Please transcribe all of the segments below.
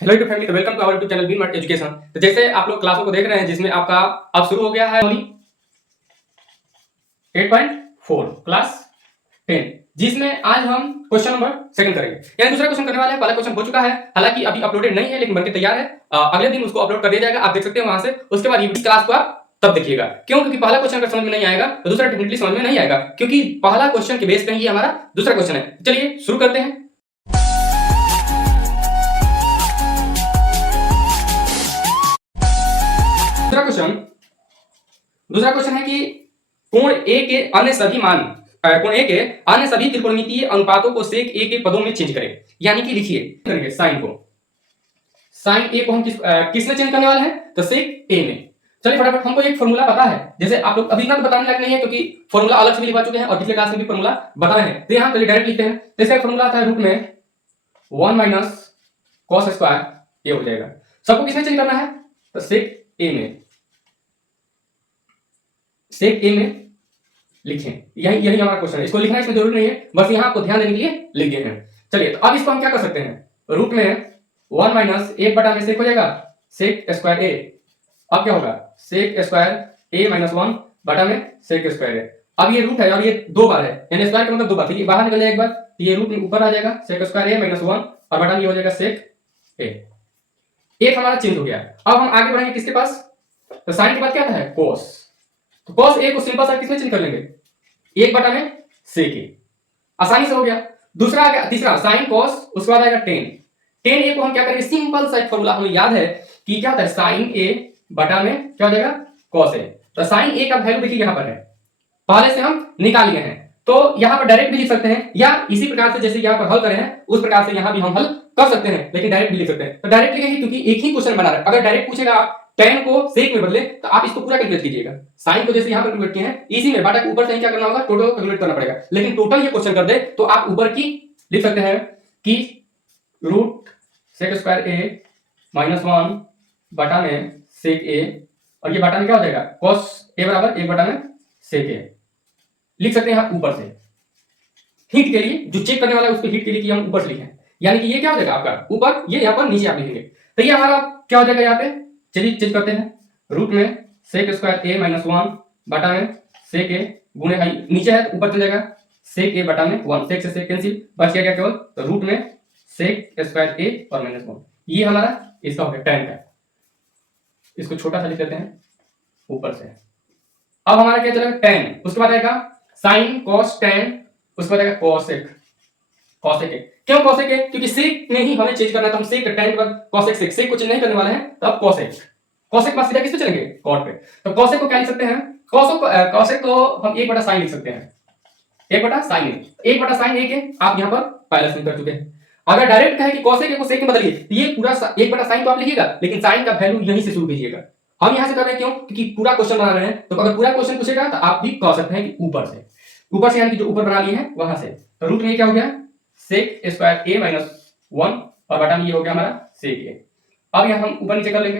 Hello YouTube family, तो welcome to our YouTube channel B Mart Education. तो जैसे आप लोग क्लासों को देख रहे हैं जिसमें आपका अब शुरू हो गया है 8.4 क्लास 10, जिसमें आज हम क्वेश्चन नंबर सेकंड करेंगे, यानी दूसरा क्वेश्चन करने वाले हैं। पहला क्वेश्चन हो चुका है, हालांकि अभी अपलोडेड नहीं है लेकिन बनके तैयार है। अगले दिन उसको अपलोड कर दिया जाएगा, आप देख सकते हैं वहां से। उसके बाद इस क्लास को आप तब देखिएगा, क्यों? क्योंकि पहला क्वेश्चन अगर समझ में नहीं आएगा तो दूसरा डेफिनेटली समझ में नहीं आएगा, क्योंकि पहला क्वेश्चन के बेस पे ही हमारा दूसरा क्वेश्चन है। चलिए शुरू करते हैं। दूसरा क्वेश्चन है कि कोण ए के अन्य त्रिकोणमितीय अनुपातों को सेक ए के पदों में चेंज करें। यानी कि लिखिए करेंगे साइन ए को हम किसमें चेंज करने वाले हैं? तो सेक ए में। चलिए फटाफट, हमको एक फॉर्मूला पता है, जैसे आप लोग अभी इतना तो बताने लायक नहीं है क्योंकि फॉर्मूला अलग से भी लिखवा चुके हैं और पिछले क्लास में भी फॉर्मूला बताए हैं। तो यहाँ चलिए डायरेक्ट लिखते हैं। तो इसका फॉर्मूला आता है रूट में 1 माइनस कॉस स्क्वायर ये हो जाएगा। सबको किसमें चेंज करना है? तो सेक ए में। सेक ए में लिखें, यही हमारा क्वेश्चन है। इसको लिखना इसमें जरूरी नहीं है, बस यहाँ आपको ध्यान देने के लिए लिख दिए हैं। चलिए, तो अब इसको हम क्या कर सकते हैं? रूट में 1 माइनस 1 बटा में सेक हो जाएगा सेक स्क्वायर ए। अब क्या होगा? सेक स्क्वायर ए माइनस 1 बटा में सेक स्क्वायर ए। अब ये रूट है और ये दो बार है, यानी स्क्वायर का मतलब दो बार, ठीक है? बाहर निकल जाए एक बार तो ये रूट में ऊपर आ जाएगा सेक स्क्वायर ए माइनस 1 और बटा में ये हो जाएगा सेक ए। एक हमारा चेंज हो गया। अब हम आगे बढ़ेंगे किसके पास? तो साइन के बाद क्या आता है? कोस। तो cos a को सिंपल सा किसमें चेंज कर लेंगे? 1 बटा में sec a। आसानी से हो गया। दूसरा आ गया, तीसरा sin cos, उसके बाद आएगा tan a को हम क्या करेंगे? सिंपल सा एक फॉर्मूला हमें याद है कि क्या होता है? sin a बटा में क्या हो जाएगा? cos a। तो sin a का वैल्यू देखिए यहां पर है, पहले से हम निकाल लिए हैं, तो यहां पर डायरेक्ट भी लिख सकते हैं या इसी प्रकार से जैसे यहां पर हल करें हैं उस प्रकार से यहां भी हम हल कर सकते हैं, लेकिन डायरेक्ट भी लिख सकते हैं। तो डायरेक्ट लिखेंगे क्योंकि एक ही क्वेश्चन बना रहा है। अगर डायरेक्ट पूछेगा आप tan को sec में बदले तो आप इसको पूरा कैलकुलेट कीजिएगा। sin को जैसे यहां पर कैलकुलेट किए हैं, इसी में बटा के ऊपर से क्या करना होगा? टोटल कैलकुलेट करना पड़ेगा। लेकिन टोटल ये क्वेश्चन कर दे तो आप ऊपर की लिख सकते हैं कि रूट सेक स्क्वायर ए माइनस 1 बटा में सेक ए, और ये बटा में क्या हो जाएगा? cos a बराबर 1 बटा में सेक ए लिख सकते हैं आप ऊपर से। हिट के लिए जो चेक करने वाला है उसको हिट के लिए कि हम ऊपर से लिखें, यानी कि ये क्या हो जाएगा आपका ऊपर, ये यहाँ पर नीचे आप लिखेंगे। तो ये हमारा क्या हो जाएगा यहाँ पे? चलिए चेक करते हैं। रूट में सेक स्क्वायर ए माइनस 1 बटा में सेक ए गुणे नीचे है तो ऊपर चल जाएगा सेक ए बटा में 1। सेक से सेक कैंसिल, बच गया क्या केवल? तो रूट में सेक स्क्वायर ए और माइनस 1। ये हमारा इसका हो गया tan का। इसको छोटा सा लिख देते हैं ऊपर से। अब हमारा क्या चलेगा? tan, उसके बाद आएगा साइन कॉस tan, उसके बाद आएगा cosec। क्यों cosec है? क्योंकि sec में ही हमें चेंज करना है, तो हम sec tan के बाद cosec sec को चेंज नहीं करने वाले हैं, तो अब cosec पास सीधा किस पे चलेंगे? cot पे। तो cosec को क्या लिख सकते हैं? cosec को हम 1 बटा sin लिख सकते हैं। 1 बटा sin a के आप यहां पर पहले से कर चुके हैं। अगर डायरेक्ट कहे कि cosec को sec में बदलिए तो ये पूरा 1 बटा sin तो आप लिखिएगा, लेकिन sin का वैल्यू यहीं से शुरू कीजिएगा। हम यहां से कर रहे हैं क्यों? क्योंकि पूरा क्वेश्चन बना रहे हैं, तो अगर पूरा क्वेश्चन पूछेगा तो आप भी कह सकते हैं कि ऊपर से यानी कि जो ऊपर बना लिए हैं वहां से। तो रूट में क्या हो गया? सेक स्क्वायर ए माइनस 1 और बटा में ये हो गया हमारा सेक ए। अब यहां हम ऊपर नीचे कर लेंगे।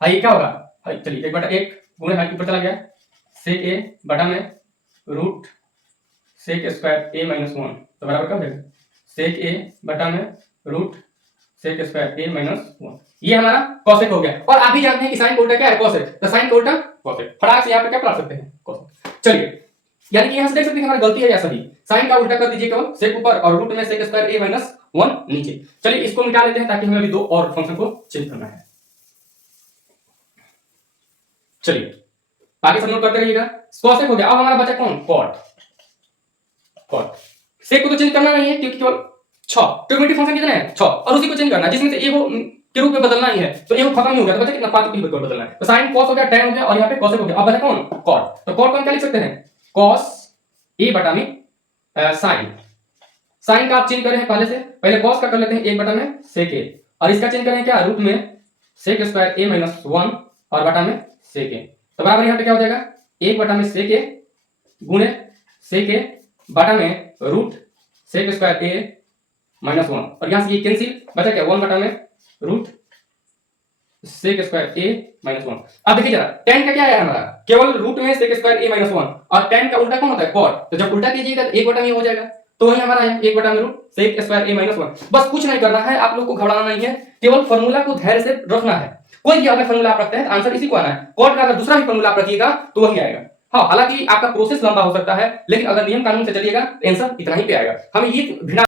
ये क्या होगा? चलिए 1 बटा 1 गुणे ऊपर चला गया सेक ए बटा में रूट सेक स्क्वायर ए माइनस 1, तो बराबर क्या हो जाएगा? सेक ए बटा में रूट सेक स्क्वायर ए माइनस 1। ये हमारा कॉसेक हो गया। और आप भी जानते हैं कि साइन का उल्टा क्या है? कॉसेक। तो साइन का उल्टा कॉसेक। फटाक से यहाँ पे क्या पढ़ा सकते हैं? कॉसेक। चलिए, यानी कि यहां से देख सकते हैं हमारी गलती है या सही। साइन का उल्टा कर दीजिए केवल, सेक ऊपर और रूट में सेक स्क्वायर ए माइनस 1 नीचे। चलिए इसको मिटा लेते हैं ताकि हमें अभी दो और फंक्शन को चेंज करना है। चलिए आगे सब नोट करते रहिएगा। कॉसेक हो गया। अब हमारा बचा कौन? कॉट। सेक को तो चेंज करना नहीं है क्योंकि केवल 6 ट्रिग्नोमेट्रिक फंक्शन कितने हैं? 6, और उसी को चेंज करना है जिसमें से ए के रूप में बदलना ही है। तो ये खत्म ही हो गया, तो बचा कितना? 5 के रूप में बदलना है। तो साइन cos हो गया, tan हो गया और यहाँ पे cosec हो गया। अब बचा कौन? कॉट। तो कॉट को हम क्या लिख सकते हैं? cos a बटा में साइन का आप चेंज करें पहले cos का कर लेते हैं 1 बटा में sec a, और इसका चेंज करें क्या? रूट में sec स्क्वायर a माइनस 1 और बटा में sec a। तो बराबर यहाँ पे क्या हो जाएगा? 1 बटा में sec a गुणे sec a बटा में root sec square a minus 1, और यहाँ से ये कैंसिल, बचा क्या? 1 बटा में रूट सेक स्क्वायर ए माइनस 1। अब देखिए जरा tan का क्या है हमारा? केवल रूट में सेक स्क्वायर ए माइनस 1, और tan का उल्टा कौन होता है? कॉट। तो जब उल्टा कीजिएगा तो 1 बटा में हो जाएगा। तो वही हमारा है 1 बटा में root sec square a minus 1। बस कुछ नहीं करना है, आप लोग को घबराना नहीं है, केवल फॉर्मूला को धैर्य से रखना है। कोई भी अगर फॉर्मूला आप रखते हैं तो आंसर इसी को आना है। कॉट का अगर दूसरा भी फॉर्मूला आप रखिएगा तो वही आएगा। हाँ, हालांकि आपका प्रोसेस लंबा हो सकता है, लेकिन अगर नियम कानून से चलिएगा आंसर इतना ही पे आएगा। हमें ये